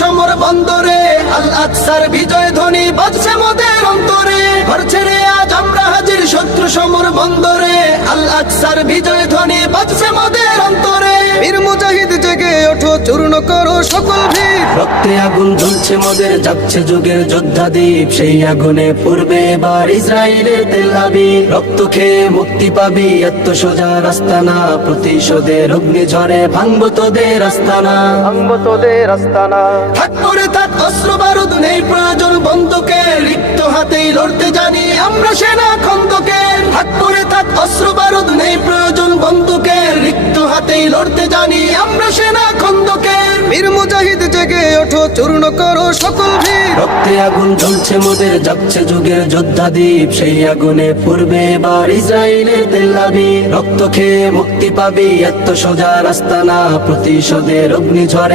সমর বন্দরে, আল আকসার বিজয় ধ্বনি বাজছে মোদের অন্তরে। ঘর ছেড়ে আজ আমরা হাজির শত্রু সমর বন্দরে, আল আকসার বিজয় ধ্বনি বাজছে মোদের অন্তরে। বীর মুজাহিদ জেগে ওঠো, চূর্ণ করো সকল ভিড়। রক্তে আগুন জ্বলছে মোদের, যাচ্ছে যুগের যোদ্ধা দ্বীপ। সেই আগুনে পূর্বে এবার ইসরায়েলের তেল আবিব। রক্ত খেয়ে মুক্তি পাবি, এত সোজা রাস্তা না। প্রতিশোধের অগ্নি ঝরে ভাঙবো তোদের আস্তানা, ভাঙবো তোদের আস্তানা। থাক পরে থাক অস্ত্র বারুদ, নেই প্রয়োজন বন্দুকের। রিক্ত হাতেই লড়তে জানি আমরা সেনা খন্দকের। থাক পরে থাক অস্ত্র বারুদ, নেই প্রয়োজন বন্দুকের। রিক্ত হাতেই লড়তে জানি আমরা সেনা খন্দকের। বীর মুজাহিদ জেগে ওঠো, চূর্ণ করো সকল ভিড়। রক্তে আগুন জ্বলছে মোদের, যাচ্ছে যুগের যোদ্ধা দ্বীপ। সেই আগুনে পূর্বে এবার ইসরায়েলের তেল আবিব। রক্ত খেয়ে মুক্তি পাবি, এত সোজা রাস্তা না। প্রতিশোধের অগ্নি ঝরে